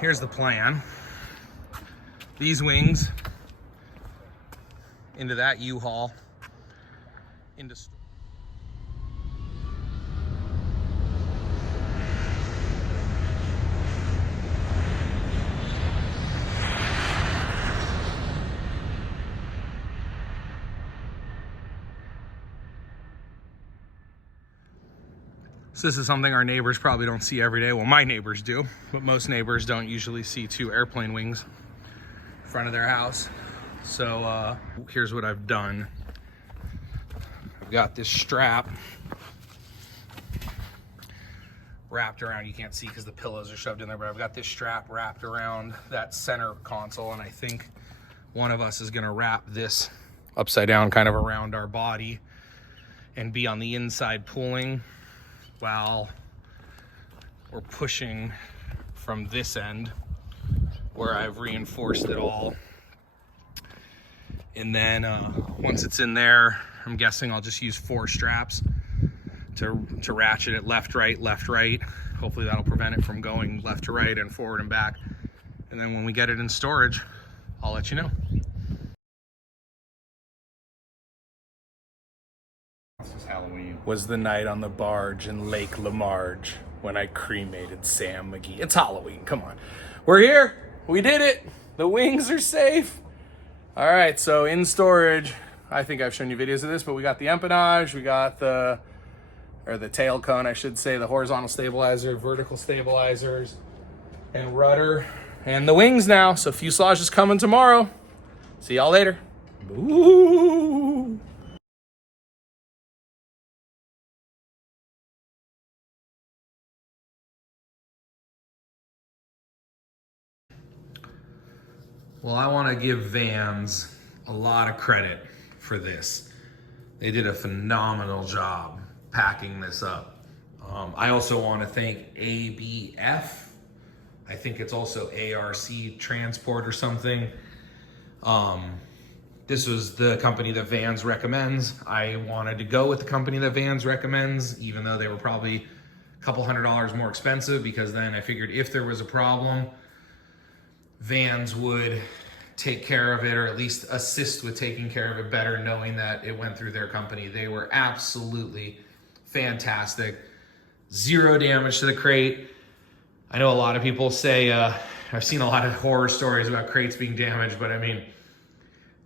here's the plan. These wings into that U-Haul, into so this is something our neighbors probably don't see every day. Well, my neighbors do, but most neighbors don't usually see 2 airplane wings in front of their house. So here's what I've done. I've got this strap wrapped around, you can't see because the pillows are shoved in there, but I've got this strap wrapped around that center console, and I think one of us is gonna wrap this upside down kind of around our body and be on the inside pulling while we're pushing from this end where I've reinforced it all. And then once it's in there, I'm guessing I'll just use 4 straps to ratchet it left, right. Hopefully that'll prevent it from going left to right and forward and back. And then when we get it in storage, I'll let you know. Halloween was the night on the barge in Lake Lamarge when I cremated Sam McGee. It's Halloween, come on. We're here, we did it. The wings are safe. All right, so in storage, I think I've shown you videos of this, but we got the empennage, we got the tail cone, I should say, the horizontal stabilizer, vertical stabilizers, and rudder, and the wings now. So fuselage is coming tomorrow. See y'all later. Ooh. Well, I want to give Vans a lot of credit for this. They did a phenomenal job packing this up. I also want to thank ABF. I think it's also ARC Transport or something. This was the company that Vans recommends. I wanted to go with the company that Vans recommends, even though they were probably a couple $100 more expensive, because then I figured if there was a problem, Vans would take care of it, or at least assist with taking care of it better, knowing that it went through their company. They were absolutely fantastic. 0 damage to the crate. I know a lot of people say, I've seen a lot of horror stories about crates being damaged, but I mean,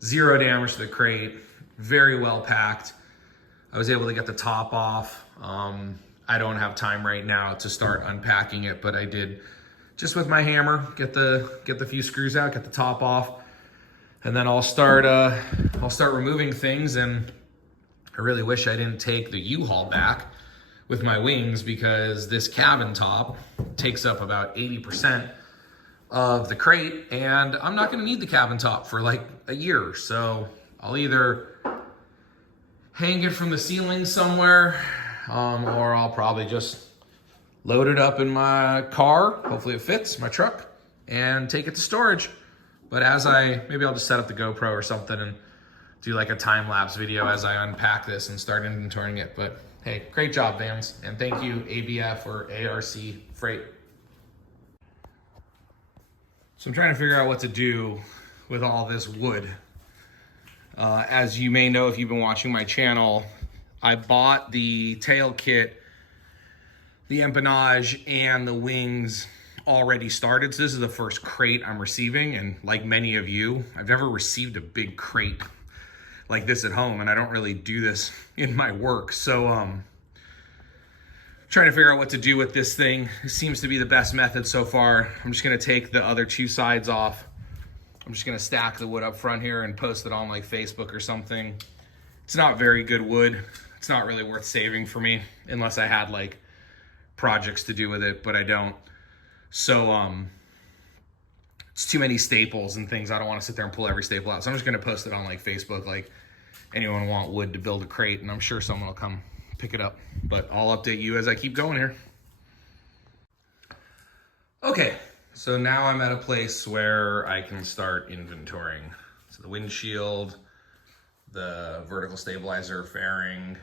0 damage to the crate, very well packed. I was able to get the top off. I don't have time right now to start unpacking it, but I did just with my hammer, get the few screws out, get the top off, and then I'll start removing things. And I really wish I didn't take the U-Haul back with my wings, because this cabin top takes up about 80% of the crate, and I'm not gonna need the cabin top for like a year. So I'll either hang it from the ceiling somewhere, or I'll probably just load it up in my car, hopefully it fits, my truck, and take it to storage. But maybe I'll just set up the GoPro or something and do like a time-lapse video as I unpack this and start inventorying it. But hey, great job, Vans. And thank you, ABF or ARC Freight. So I'm trying to figure out what to do with all this wood. As you may know, if you've been watching my channel, I bought the tail kit, the empennage, and the wings already started. So this is the first crate I'm receiving. And like many of you, I've never received a big crate like this at home, and I don't really do this in my work. So trying to figure out what to do with this thing. It seems to be the best method so far. I'm just gonna take the other 2 sides off. I'm just gonna stack the wood up front here and post it on like Facebook or something. It's not very good wood. It's not really worth saving for me unless I had like projects to do with it, but I don't. So it's too many staples and things. I don't want to sit there and pull every staple out. So I'm just going to post it on like Facebook, like anyone want wood to build a crate, and I'm sure someone will come pick it up. But I'll update you as I keep going here. Okay, so now I'm at a place where I can start inventorying. So the windshield, the vertical stabilizer fairing,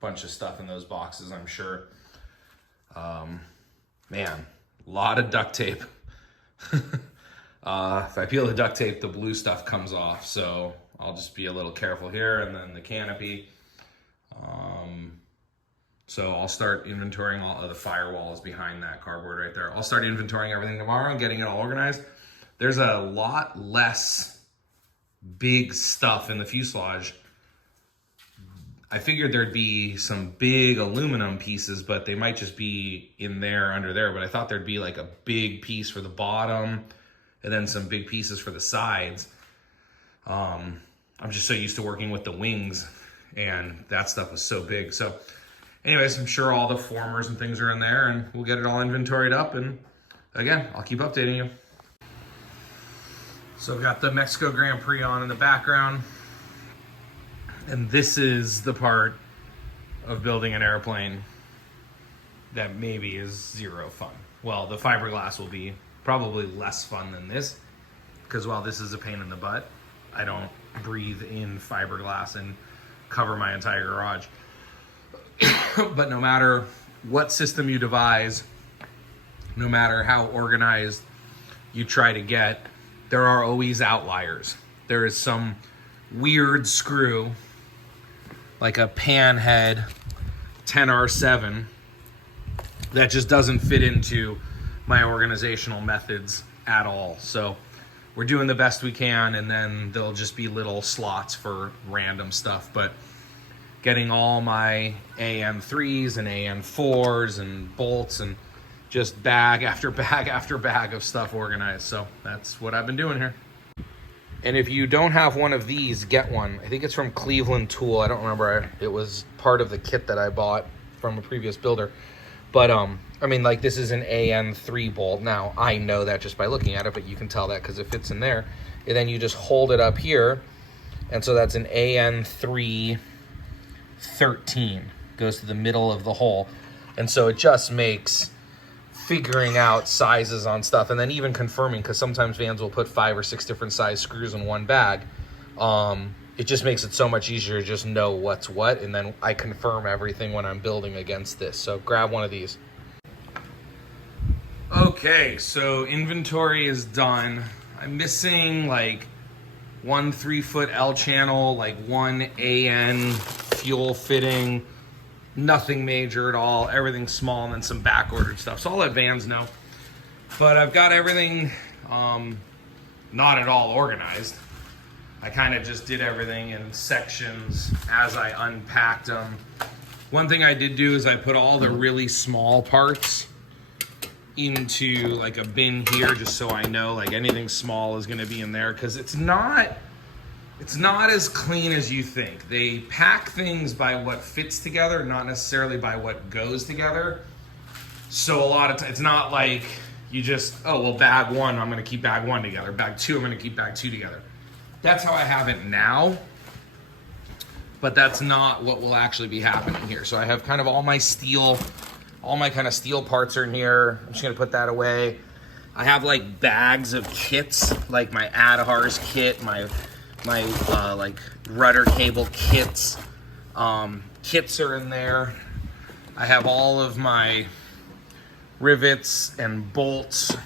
bunch of stuff in those boxes, I'm sure. Man, a lot of duct tape, If I peel the duct tape, the blue stuff comes off. So I'll just be a little careful here. And then the canopy. So I'll start inventorying all of the firewalls behind that cardboard right there. I'll start inventorying everything tomorrow and getting it all organized. There's a lot less big stuff in the fuselage. I figured there'd be some big aluminum pieces, but they might just be in there, under there. But I thought there'd be like a big piece for the bottom and then some big pieces for the sides. I'm just so used to working with the wings, and that stuff was so big. So anyways, I'm sure all the formers and things are in there, and we'll get it all inventoried up. And again, I'll keep updating you. So I've got the Mexico Grand Prix on in the background. And this is the part of building an airplane that maybe is zero fun. Well, the fiberglass will be probably less fun than this, because while this is a pain in the butt, I don't breathe in fiberglass and cover my entire garage. But no matter what system you devise, no matter how organized you try to get, there are always outliers. There is some weird screw, like a panhead 10R7, that just doesn't fit into my organizational methods at all. So we're doing the best we can, and then there'll just be little slots for random stuff. But getting all my AN3s and AN4s and bolts and just bag after bag after bag of stuff organized. So that's what I've been doing here. And if you don't have one of these, get one. I think it's from Cleveland Tool. I don't remember. It was part of the kit that I bought from a previous builder. But, I mean, like, this is an AN3 bolt. Now, I know that just by looking at it, but you can tell that because it fits in there. And then you just hold it up here. And so that's an AN3 13. Goes to the middle of the hole. And so it just makes figuring out sizes on stuff, and then even confirming, because sometimes vans will put 5 or 6 different size screws in one bag. It just makes it so much easier to just know what's what, and then I confirm everything when I'm building against this. So grab one of these. Okay, so inventory is done. I'm missing like one 3-foot L channel, like one AN fuel fitting. Nothing major at all, everything small, and then some back ordered stuff. So I'll let Vans know. But I've got everything not at all organized. I kind of just did everything in sections as I unpacked them. One thing I did do is I put all the really small parts into like a bin here, just so I know like anything small is gonna be in there, because it's not as clean as you think. They pack things by what fits together, not necessarily by what goes together. So a lot of times, it's not like you just, oh, well, bag 1, I'm gonna keep bag 1 together. Bag 2, I'm gonna keep bag 2 together. That's how I have it now, but that's not what will actually be happening here. So I have kind of all my kind of steel parts are in here. I'm just gonna put that away. I have like bags of kits, like my Adhar's kit, my like rudder cable kits. Kits are in there. I have all of my rivets and bolts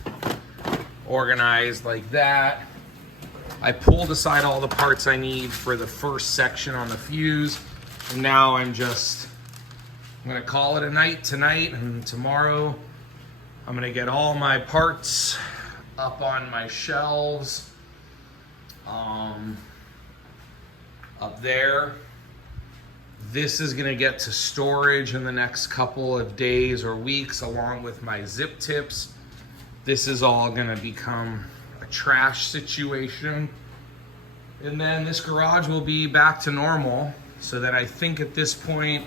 organized like that. I pulled aside all the parts I need for the first section on the fuse. And now I'm gonna call it a night tonight, and tomorrow I'm gonna get all my parts up on my shelves. Up there. This is gonna get to storage in the next couple of days or weeks, along with my zip tips. This is all gonna become a trash situation. And then this garage will be back to normal, so that I think at this point,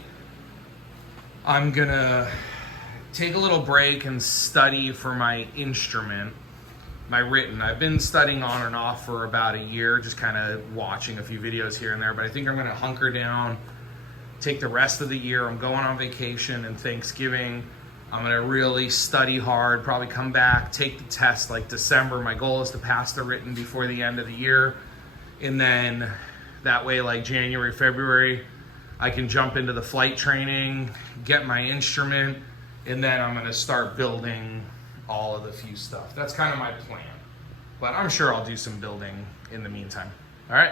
I'm gonna take a little break and study for my instrument. My written. I've been studying on and off for about a year, just kind of watching a few videos here and there, but I think I'm gonna hunker down, take the rest of the year. I'm going on vacation and Thanksgiving. I'm gonna really study hard, probably come back, take the test like December. My goal is to pass the written before the end of the year. And then that way, like January, February, I can jump into the flight training, get my instrument, and then I'm gonna start building all of the Fuse stuff. That's kind of my plan. But I'm sure I'll do some building in the meantime. All right.